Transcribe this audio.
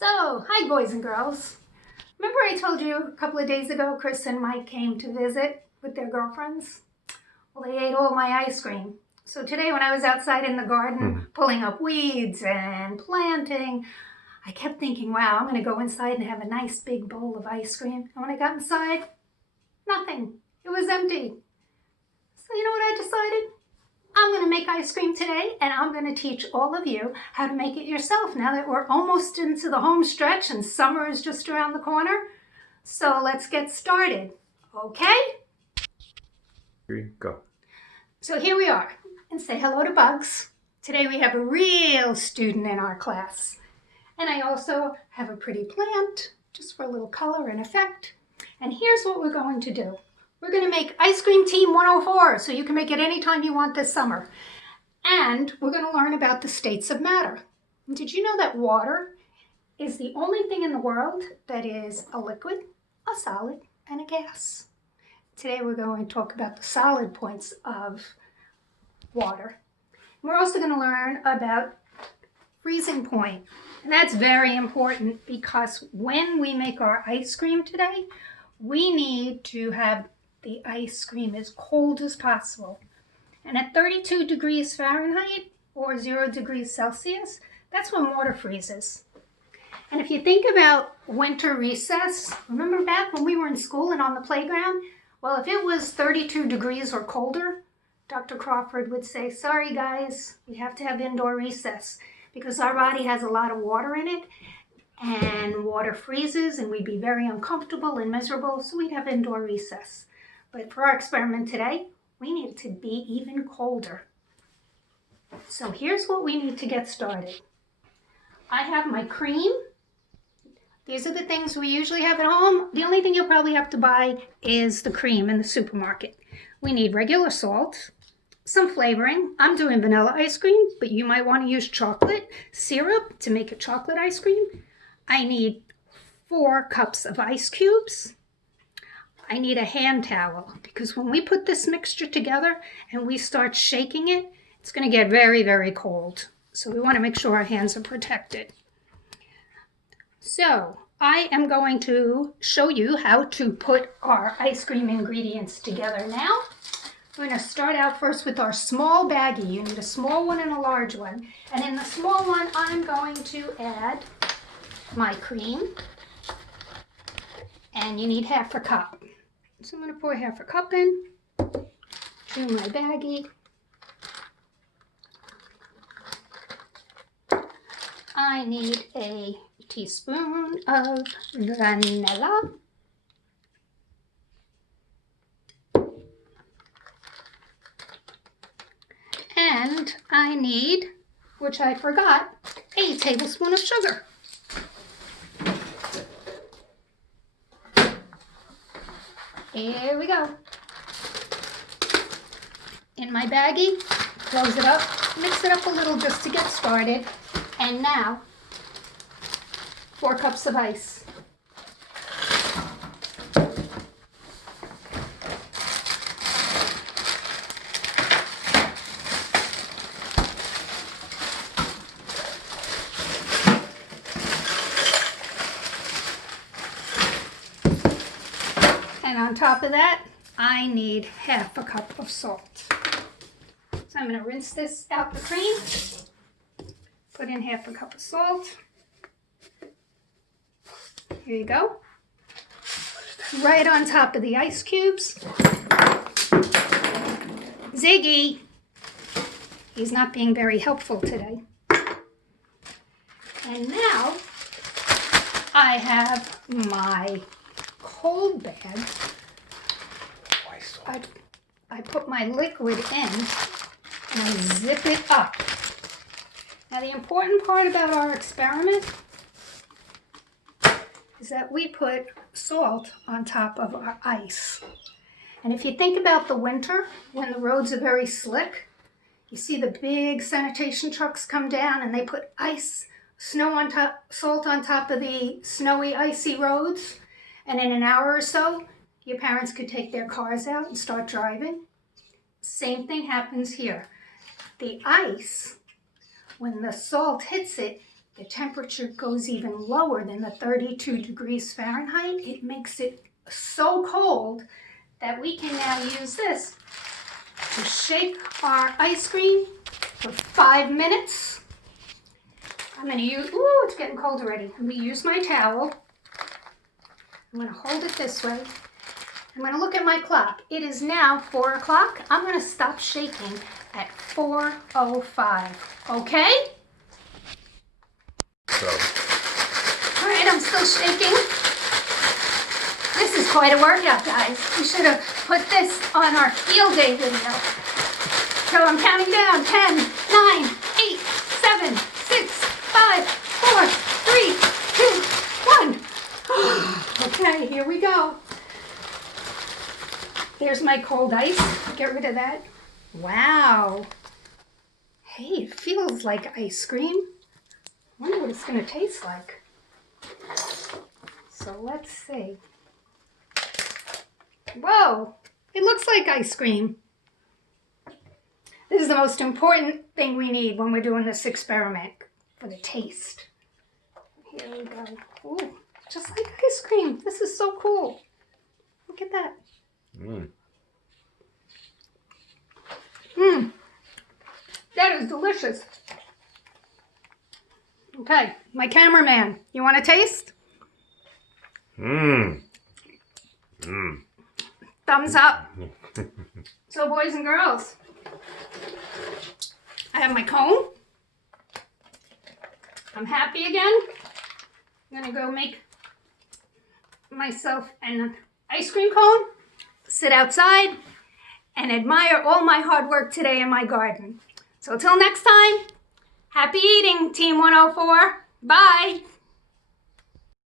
So, hi boys and girls. Remember I told you a couple of days ago Chris and Mike came to visit with their girlfriends? Well, they ate all my ice cream. So today when I was outside in the garden pulling up weeds and planting, I kept thinking, wow, I'm going to go inside and have a nice big bowl of ice cream. And when I got inside, nothing. It was empty. So you know what I decided? I'm going to make ice cream today, and I'm going to teach all of you how to make it yourself now that we're almost into the home stretch and summer is just around the corner. So let's get started, okay? 3, go. So here we are, and say hello to Bugs. Today we have a real student in our class. And I also have a pretty plant, just for a little color and effect. And here's what we're going to do. We're going to make Ice Cream Team 104, so you can make it anytime you want this summer. And we're going to learn about the states of matter. And did you know that water is the only thing in the world that is a liquid, a solid, and a gas? Today we're going to talk about the solid points of water. We're also going to learn about freezing point. And that's very important because when we make our ice cream today, we need to have the ice cream as cold as possible. And at 32 degrees Fahrenheit or 0 degrees Celsius, that's when water freezes. And if you think about winter recess, remember back when we were in school and on the playground? Well, if it was 32 degrees or colder, Dr. Crawford would say, sorry guys, we have to have indoor recess because our body has a lot of water in it and water freezes and we'd be very uncomfortable and miserable, so we'd have indoor recess. But for our experiment today, we need it to be even colder. So here's what we need to get started. I have my cream. These are the things we usually have at home. The only thing you'll probably have to buy is the cream in the supermarket. We need regular salt, some flavoring. I'm doing vanilla ice cream, but you might want to use chocolate syrup to make a chocolate ice cream. I need 4 cups of ice cubes. I need a hand towel because when we put this mixture together and we start shaking it, it's going to get very, very cold. So we want to make sure our hands are protected. So I am going to show you how to put our ice cream ingredients together now. We're going to start out first with our small baggie. You need a small one and a large one. And in the small one, I'm going to add my cream. And you need half a cup. So I'm going to pour half a cup in to my baggie. I need a teaspoon of vanilla. And I need, which I forgot, a tablespoon of sugar. Here we go. In my baggie, close it up, mix it up a little just to get started. And now, 4 cups of ice. And on top of that, I need half a cup of salt. So I'm going to rinse this out the cream, put in half a cup of salt. Here you go. Right on top of the ice cubes. Ziggy, he's not being very helpful today. And now I have my cold bag. I put my liquid in and I zip it up. Now the important part about our experiment is that we put salt on top of our ice. And if you think about the winter, when the roads are very slick, you see the big sanitation trucks come down and they put snow on top, salt on top of the snowy, icy roads. And in an hour or so, your parents could take their cars out and start driving. Same thing happens here. The ice, when the salt hits it, the temperature goes even lower than the 32 degrees Fahrenheit. It makes it so cold that we can now use this to shake our ice cream for 5 minutes. I'm going to use, ooh, it's getting cold already. I'm going to use my towel. I'm going to hold it this way. I'm going to look at my clock. It is now 4 o'clock. I'm going to stop shaking at 4:05. Okay? Go. All right, I'm still shaking. This is quite a workout, guys. We should have put this on our field day video. So I'm counting down. 10, 9, 8, 7, 6, 5, 4, 3, 2, 1. Okay, here we go. There's my cold ice. Get rid of that. Wow. Hey, it feels like ice cream. I wonder what it's going to taste like. So let's see. Whoa, it looks like ice cream. This is the most important thing we need when we're doing this experiment, for the taste. Here we go. Ooh, just like ice cream. This is so cool. Look at that. That is delicious. Okay, my cameraman, you want a taste? Thumbs up. So boys and girls, I have my cone. I'm happy again. I'm gonna go make myself an ice cream cone, sit outside, and admire all my hard work today in my garden. So till next time, happy eating, Team 104. Bye.